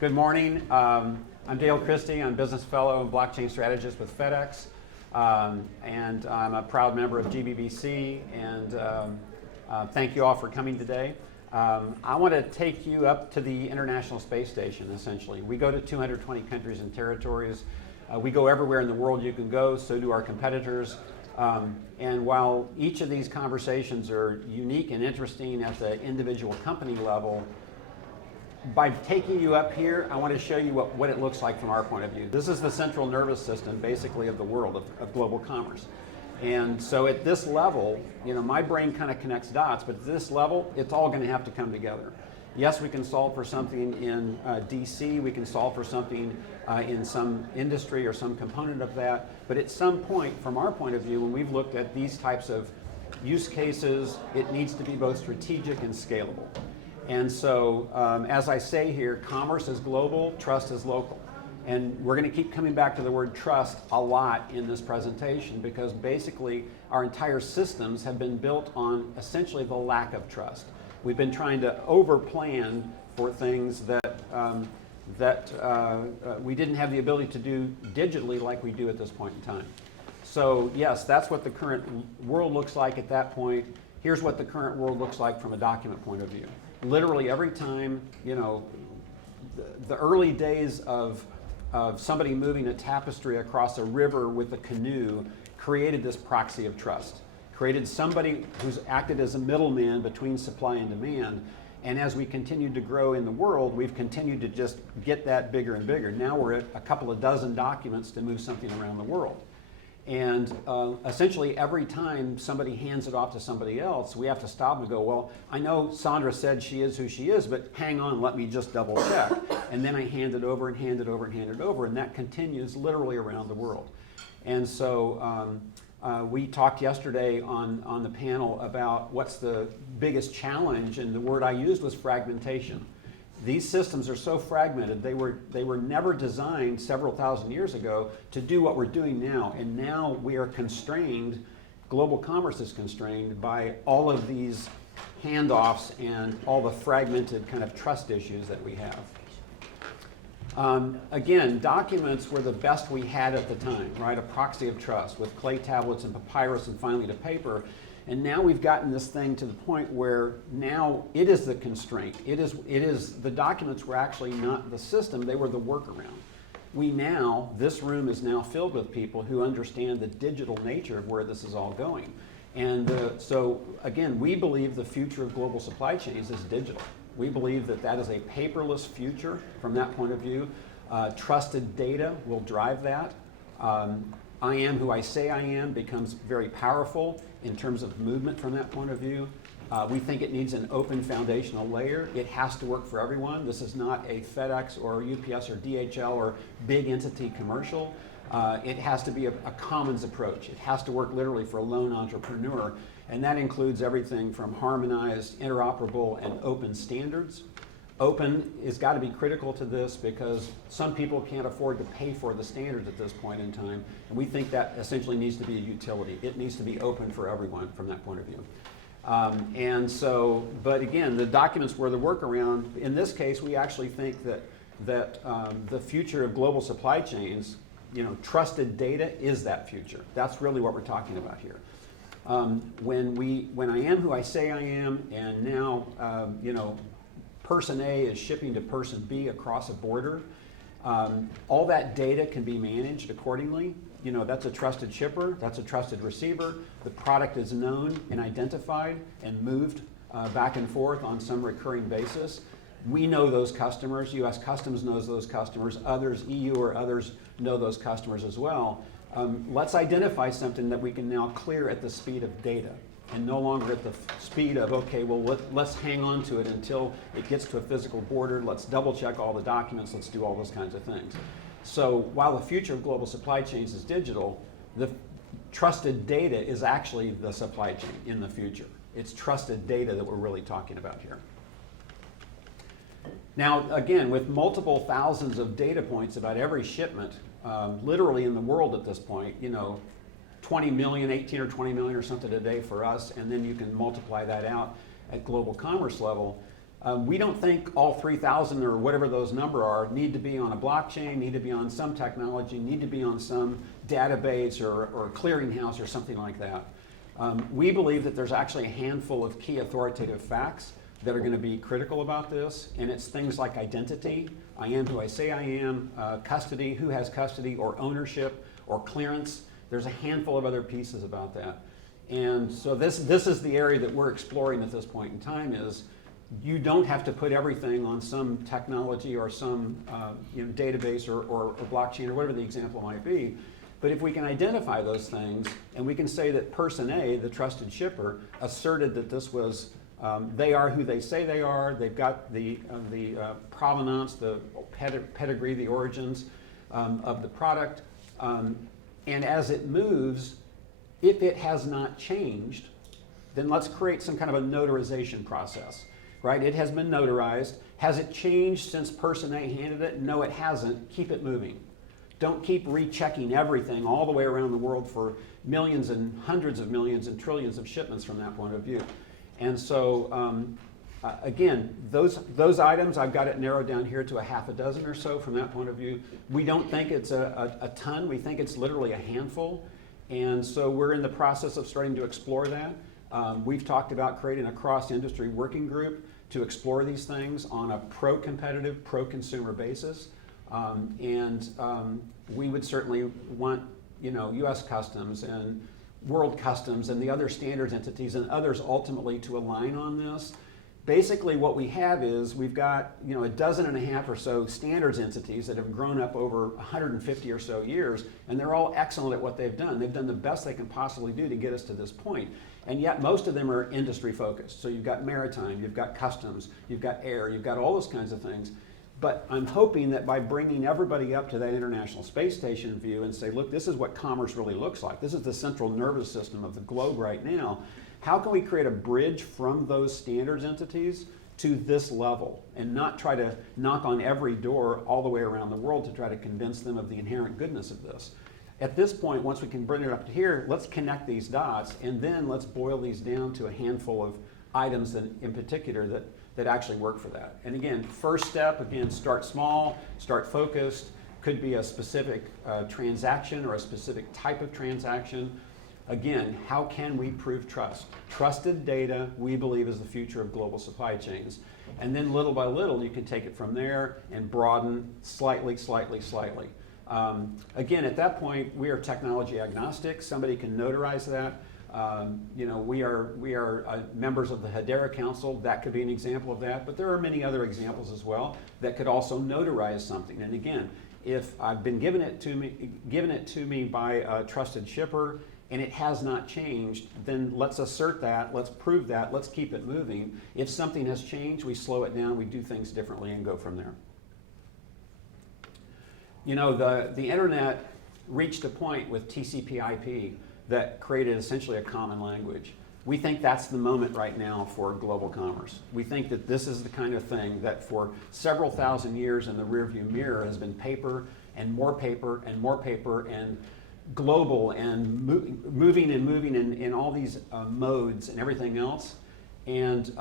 Good morning. I'm Dale Chrystie. I'm Business Fellow and Blockchain Strategist with FedEx. And I'm a proud member of GBBC. And thank you all for coming today. I want to take you up to the International Space Station, essentially. We go to 220 countries and territories. We go everywhere in the world you can go, so do our competitors. And while each of these conversations are unique and interesting at the individual company level, by taking you up here, I want to show you what it looks like from our point of view. This is the central nervous system, basically, of the world, of global commerce. And so at this level, you know, my brain kind of connects dots, but at this level, it's all going to have to come together. Yes, we can solve for something in DC, we can solve for something in some industry or some component of that, but at some point, from our point of view, when we've looked at these types of use cases, it needs to be both strategic and scalable. And so, as I say here, commerce is global, trust is local. And we're going to keep coming back to the word trust a lot in this presentation because basically our entire systems have been built on essentially the lack of trust. We've been trying to over-plan for things that we didn't have the ability to do digitally like we do at this point in time. So yes, that's what the current world looks like at that point. Here's what the current world looks like from a document point of view. Literally every time, you know, the early days of somebody moving a tapestry across a river with a canoe created this proxy of trust, created somebody who's acted as a middleman between supply and demand. And as we continued to grow in the world, we've continued to just get that bigger and bigger. Now we're at a couple of dozen documents to move something around the world. And essentially every time somebody hands it off to somebody else, we have to stop and go, well, I know Sandra said she is who she is, but hang on, let me just double check. And then I hand it over and hand it over and hand it over, and that continues literally around the world. And so we talked yesterday on the panel about what's the biggest challenge, and the word I used was fragmentation. These systems are so fragmented, they were never designed several thousand years ago to do what we're doing now. And now we are constrained, global commerce is constrained by all of these handoffs and all the fragmented kind of trust issues that we have. Again, documents were the best we had at the time, right? A proxy of trust with clay tablets and papyrus and finally to paper. And now we've gotten this thing to the point where now it is the constraint. It is the documents were actually not the system, they were the workaround. This room is now filled with people who understand the digital nature of where this is all going. And so again, we believe the future of global supply chains is digital. We believe that that is a paperless future from that point of view. Trusted data will drive that. I am who I say I am becomes very powerful in terms of movement from that point of view. We think it needs an open foundational layer. It has to work for everyone. This is not a FedEx or UPS or DHL or big entity commercial. It has to be a commons approach. It has to work literally for a lone entrepreneur, and that includes everything from harmonized, interoperable, and open standards. Open has got to be critical to this because some people can't afford to pay for the standards at this point in time, and we think that essentially needs to be a utility. It needs to be open for everyone from that point of view. And so, but again, the documents were the workaround. In this case, we actually think that the future of global supply chains, you know, trusted data is that future. That's really what we're talking about here. When I am who I say I am, and now, you know, person A is shipping to person B across a border. All that data can be managed accordingly. You know, that's a trusted shipper, that's a trusted receiver. The product is known and identified and moved back and forth on some recurring basis. We know those customers, US Customs knows those customers, others, EU or others know those customers as well. Let's identify something that we can now clear at the speed of data, and no longer at the speed of, okay, well, let's hang on to it until it gets to a physical border, let's double check all the documents, let's do all those kinds of things. So while the future of global supply chains is digital, the trusted data is actually the supply chain in the future. It's trusted data that we're really talking about here. Now, again, with multiple thousands of data points about every shipment, literally in the world at this point, you know, 20 million, 18 or 20 million or something a day for us, and then you can multiply that out at global commerce level. We don't think all 3,000 or whatever those number are need to be on a blockchain, need to be on some technology, need to be on some database or clearinghouse or something like that. We believe that there's actually a handful of key authoritative facts that are going to be critical about this, and it's things like identity, I am who I say I am, custody, who has custody, or ownership, or clearance. There's a handful of other pieces about that. And so this is the area that we're exploring at this point in time is you don't have to put everything on some technology or some database or blockchain or whatever the example might be. But if we can identify those things and we can say that person A, the trusted shipper, asserted that this was, they are who they say they are, they've got the provenance, the pedigree, the origins of the product, and as it moves, if it has not changed, then let's create some kind of a notarization process, right? It has been notarized. Has it changed since person A handed it? No, it hasn't. Keep it moving. Don't keep rechecking everything all the way around the world for millions and hundreds of millions and trillions of shipments from that point of view. And so, again, those items, I've got it narrowed down here to a half a dozen or so from that point of view. We don't think it's a ton. We think it's literally a handful. And so we're in the process of starting to explore that. We've talked about creating a cross-industry working group to explore these things on a pro-competitive, pro-consumer basis. We would certainly want, U.S. Customs and World Customs and the other standards entities and others ultimately to align on this. Basically what we have is we've got a dozen and a half or so standards entities that have grown up over 150 or so years, and they're all excellent at what they've done. They've done the best they can possibly do to get us to this point. And yet most of them are industry focused. So you've got maritime, you've got customs, you've got air, you've got all those kinds of things. But I'm hoping that by bringing everybody up to that International Space Station view and say, look, this is what commerce really looks like. This is the central nervous system of the globe right now. How can we create a bridge from those standards entities to this level and not try to knock on every door all the way around the world to try to convince them of the inherent goodness of this? At this point, once we can bring it up to here, let's connect these dots and then let's boil these down to a handful of items that, in particular that actually work for that. And again, first step, again, start small, start focused, could be a specific transaction or a specific type of transaction. Again, how can we prove trust? Trusted data, we believe, is the future of global supply chains. And then little by little, you can take it from there and broaden slightly. Again, at that point, we are technology agnostic. Somebody can notarize that. We are members of the Hedera Council. That could be an example of that. But there are many other examples as well that could also notarize something. And again, if I've been given it to me by a trusted shipper, and it has not changed, then let's assert that, let's prove that, let's keep it moving. If something has changed, we slow it down, we do things differently and go from there. The internet reached a point with TCP/IP that created essentially a common language. We think that's the moment right now for global commerce. We think that this is the kind of thing that for several thousand years in the rearview mirror has been paper and more paper and more paper and global and moving in all these modes and everything else. And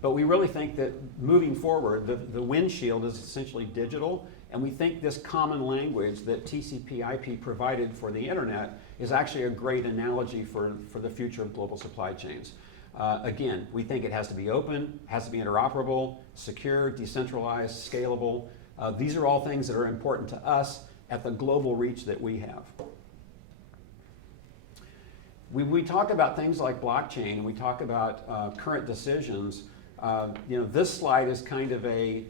but we really think that moving forward, the windshield is essentially digital, and we think this common language that TCP/IP provided for the internet is actually a great analogy for the future of global supply chains. Again, we think it has to be open, has to be interoperable, secure, decentralized, scalable. These are all things that are important to us at the global reach that we have. We talk about things like blockchain, and we talk about current decisions. This slide is kind of a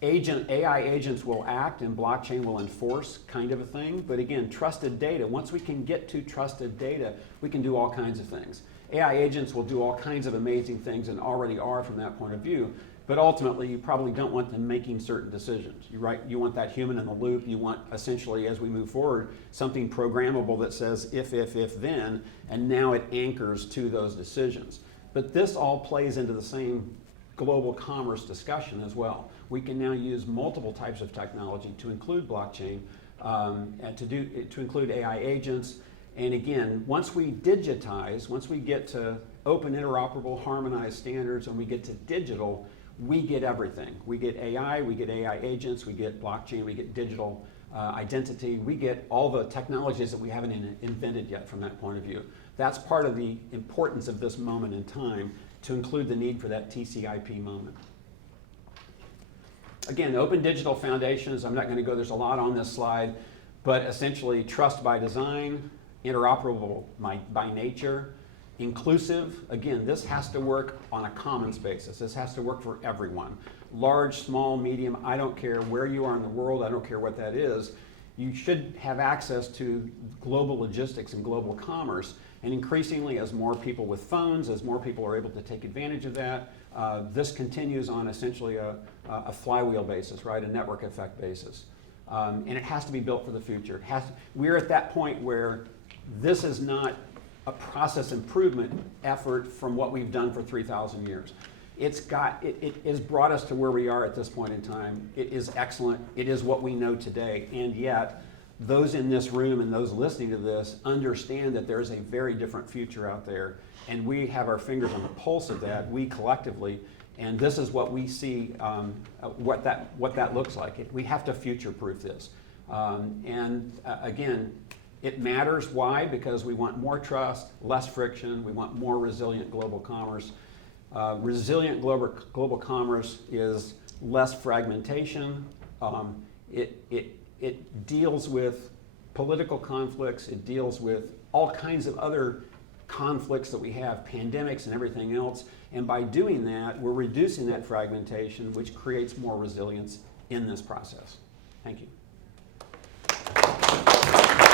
AI agents will act and blockchain will enforce kind of a thing. But again, trusted data, once we can get to trusted data, we can do all kinds of things. AI agents will do all kinds of amazing things and already are from that point of view. But ultimately, you probably don't want them making certain decisions. You want that human in the loop. You want, essentially, as we move forward, something programmable that says if, then, and now it anchors to those decisions. But this all plays into the same global commerce discussion as well. We can now use multiple types of technology to include blockchain, and to include AI agents. And again, once we digitize, once we get to open, interoperable, harmonized standards, and we get to digital, we get everything. We get AI agents, we get blockchain, we get digital identity, we get all the technologies that we haven't invented yet from that point of view. That's part of the importance of this moment in time, to include the need for that TCIP moment. Again, open digital foundations, I'm not going to go, there's a lot on this slide, but essentially trust by design, interoperable by nature, inclusive. Again, this has to work on a commons basis. This has to work for everyone. Large, small, medium, I don't care where you are in the world, I don't care what that is. You should have access to global logistics and global commerce. And increasingly, as more people with phones, as more people are able to take advantage of that, this continues on essentially a flywheel basis, right? A network effect basis. And it has to be built for the future. We're at that point where this is not a process improvement effort from what we've done for 3,000 years. It has brought us to where we are at this point in time. It is excellent. It is what we know today. And yet, those in this room and those listening to this understand that there's a very different future out there. And we have our fingers on the pulse of that, we collectively. And this is what we see, what that looks like. We have to future-proof this. Again, it matters. Why? Because we want more trust, less friction. We want more resilient global commerce. Resilient global commerce is less fragmentation. It deals with political conflicts. It deals with all kinds of other conflicts that we have, pandemics and everything else. And by doing that, we're reducing that fragmentation, which creates more resilience in this process. Thank you.